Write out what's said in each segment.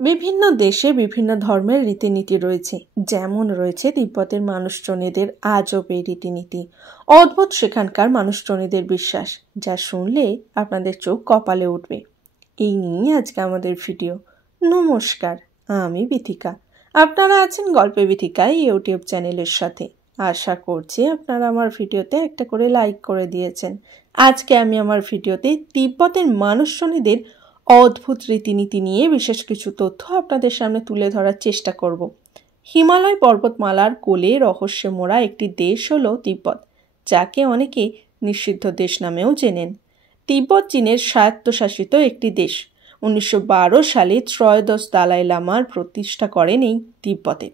বিভিন্ন দেশে বিভিন্ন ধর্মের রীতিনীতি রয়েছে, যেমন রয়েছে তিব্বতের মানুষজনেদের আজব এই রীতিনীতি। অদ্ভুত সেখানকার মানুষজনেদের বিশ্বাস, যা শুনলে আপনাদের চোখ কপালে উঠবে। এই নিয়ে আজকে আমাদের ভিডিও। নমস্কার, আমি বিথিকা। আপনারা আছেন গল্পে বিথিকা ইউটিউব চ্যানেলের সাথে। আশা করছি আপনারা আমার ভিডিওতে একটা করে লাইক করে দিয়েছেন। আজকে আমি আমার ভিডিওতে তিব্বতের মানুষজনেদের অদ্ভুত রীতিনীতি নিয়ে বিশেষ কিছু তথ্য আপনাদের সামনে তুলে ধরার চেষ্টা করব। হিমালয় পর্বতমালার কোলে রহস্যে মোড়া একটি দেশ হলো তিব্বত, যাকে অনেকে নিষিদ্ধ দেশ নামেও চেনেন। তিব্বত চীনের স্বায়ত্তশাসিত একটি দেশ। 1912 সালে ত্রয়োদশ দালাই লামার প্রতিষ্ঠা করেন এই তিব্বতের।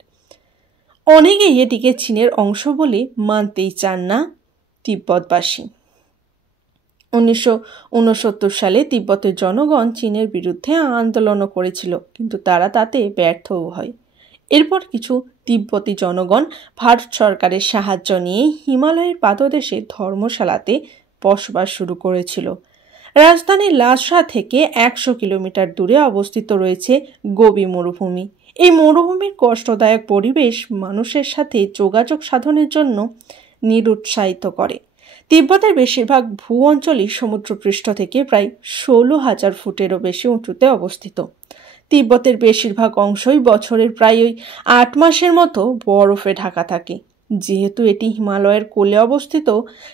অনেকেই এটিকে চীনের অংশ বলে মানতেই চান না তিব্বতবাসী। 1969 সালে তিব্বতের জনগণ চীনের বিরুদ্ধে আন্দোলনও করেছিল, কিন্তু তারা তাতে ব্যর্থও হয়। এরপর কিছু তিব্বতী জনগণ ভারত সরকারের সাহায্য নিয়ে হিমালয়ের পাদদেশে ধর্মশালাতে বসবাস শুরু করেছিল। রাজধানী লাসা থেকে 100 কিলোমিটার দূরে অবস্থিত রয়েছে গোবি মরুভূমি। এই মরুভূমির কষ্টদায়ক পরিবেশ মানুষের সাথে যোগাযোগ সাধনের জন্য নিরুৎসাহিত করে। তিব্বতের বেশিরভাগ ভূ অঞ্চলই সমুদ্রপৃষ্ঠ থেকে প্রায় 16,000 ফুটেরও বেশি উঁচুতে অবস্থিত। তিব্বতের বেশিরভাগ অংশই বছরের প্রায় 8 মাসের মতো বরফে ঢাকা থাকে। যেহেতু এটি হিমালয়ের কোলে অবস্থিত,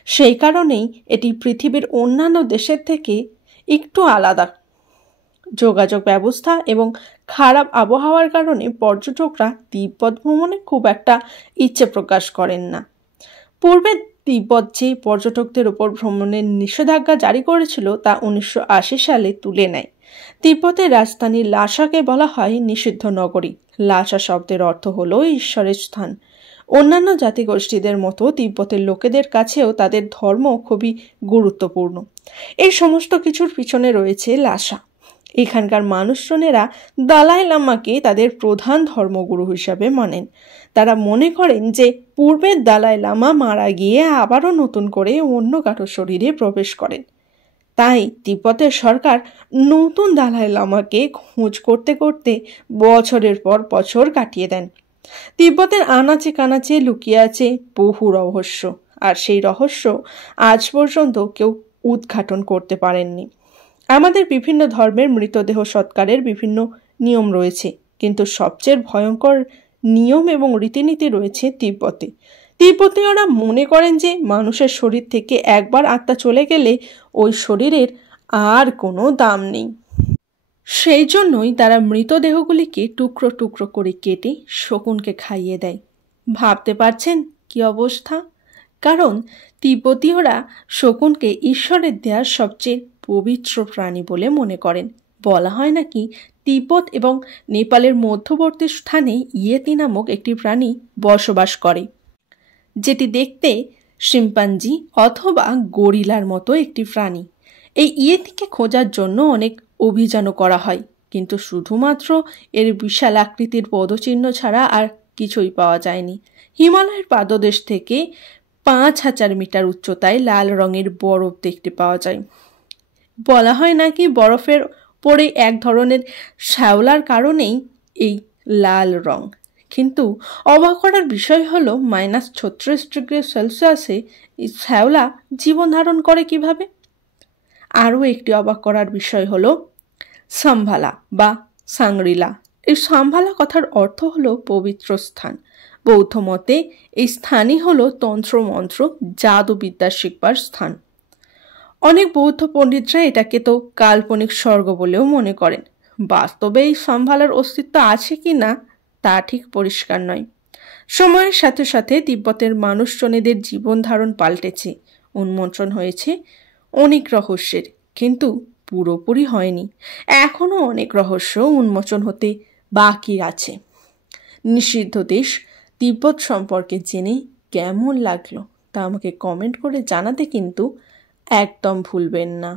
সেই কারণেই এটি পৃথিবীর অন্যান্য দেশের থেকে একটু আলাদা। যোগাযোগ ব্যবস্থা এবং খারাপ আবহাওয়ার কারণে পর্যটকরা তিব্বত ভ্রমণে খুব একটা ইচ্ছে প্রকাশ করেন না। পূর্বে তিব্বত যে পর্যটকদের উপর ভ্রমণের নিষেধাজ্ঞা জারি করেছিল তা 1980 সালে তুলে নেয়। তিব্বতের রাজধানী লাসাকে বলা হয় নিষিদ্ধ নগরী। লাসা শব্দের অর্থ হলো ঈশ্বরের স্থান। অন্যান্য জাতিগোষ্ঠীদের মতো তিব্বতের লোকেদের কাছেও তাদের ধর্ম খুবই গুরুত্বপূর্ণ। এই সমস্ত কিছুর পিছনে রয়েছে লাসা। এখানকার মানুষজনেরা দালাই লামাকে তাদের প্রধান ধর্মগুরু হিসাবে মানেন। তারা মনে করেন যে পূর্বের দালাই লামা মারা গিয়ে আবারও নতুন করে অন্য কারো শরীরে প্রবেশ করেন। তাই তিব্বতের সরকার নতুন দালাই লামাকে খোঁজ করতে করতে বছরের পর বছর কাটিয়ে দেন। তিব্বতের আনাচে কানাচে লুকিয়ে আছে বহু রহস্য, আর সেই রহস্য আজ পর্যন্ত কেউ উদ্ঘাটন করতে পারেননি। আমাদের বিভিন্ন ধর্মের মৃতদেহ সৎকারের বিভিন্ন নিয়ম রয়েছে, কিন্তু সবচেয়ে ভয়ঙ্কর নিয়ম এবং রীতিনীতি রয়েছে তিব্বতে। তিব্বতীয়রা মনে করেন যে মানুষের শরীর থেকে একবার আত্মা চলে গেলে ওই শরীরের আর কোনো দাম নেই। সেই জন্যই তারা মৃতদেহগুলিকে টুকরো টুকরো করে কেটে শকুনকে খাইয়ে দেয়। ভাবতে পারছেন কি অবস্থা? কারণ তিব্বতীয়রা শকুনকে ঈশ্বরের দেওয়া সবচেয়ে পবিত্র প্রাণী বলে মনে করেন। বলা হয় নাকি তিব্বত এবং নেপালের মধ্যবর্তী স্থানে ইয়েতি নামক একটি প্রাণী বসবাস করে, যেটি দেখতে শিম্পাঞ্জি অথবা গরিলার মতো একটি প্রাণী। এই ইয়েতিকে খোঁজার জন্য অনেক অভিযানও করা হয়, কিন্তু শুধুমাত্র এর বিশাল আকৃতির পদচিহ্ন ছাড়া আর কিছুই পাওয়া যায়নি। হিমালয়ের পাদদেশ থেকে 5,000 মিটার উচ্চতায় লাল রঙের বরফ দেখতে পাওয়া যায়। বলা হয় নাকি বরফের পরে এক ধরনের শ্যাওলার কারণেই এই লাল রং। কিন্তু অবাক করার বিষয় হলো -36 ডিগ্রি সেলসিয়াসে এই শ্যাওলা জীবন ধারণ করে কিভাবে। আরও একটি অবাক করার বিষয় হলো সাম্ভালা বা সাংরিলা। এই সাম্ভালা কথার অর্থ হলো পবিত্র স্থান। বৌদ্ধ মতে এই স্থানই হলো তন্ত্রমন্ত্র জাদুবিদ্যা শিখবার স্থান। অনেক বৌদ্ধ পণ্ডিতরা এটাকে তো কাল্পনিক স্বর্গ বলেও মনে করেন। বাস্তবে এই সাম্ভালার অস্তিত্ব আছে কি না তা ঠিক পরিষ্কার নয়। সময়ের সাথে সাথে তিব্বতের মানুষজনেদের জীবন ধারণ পাল্টেছে, উন্মোচন হয়েছে অনেক রহস্যের, কিন্তু পুরোপুরি হয়নি। এখনও অনেক রহস্য উন্মোচন হতে বাকি আছে। নিষিদ্ধ দেশ তিব্বত সম্পর্কে জেনে কেমন লাগলো তা আমাকে কমেন্ট করে জানাতে কিন্তু একদম ভুলবেন না।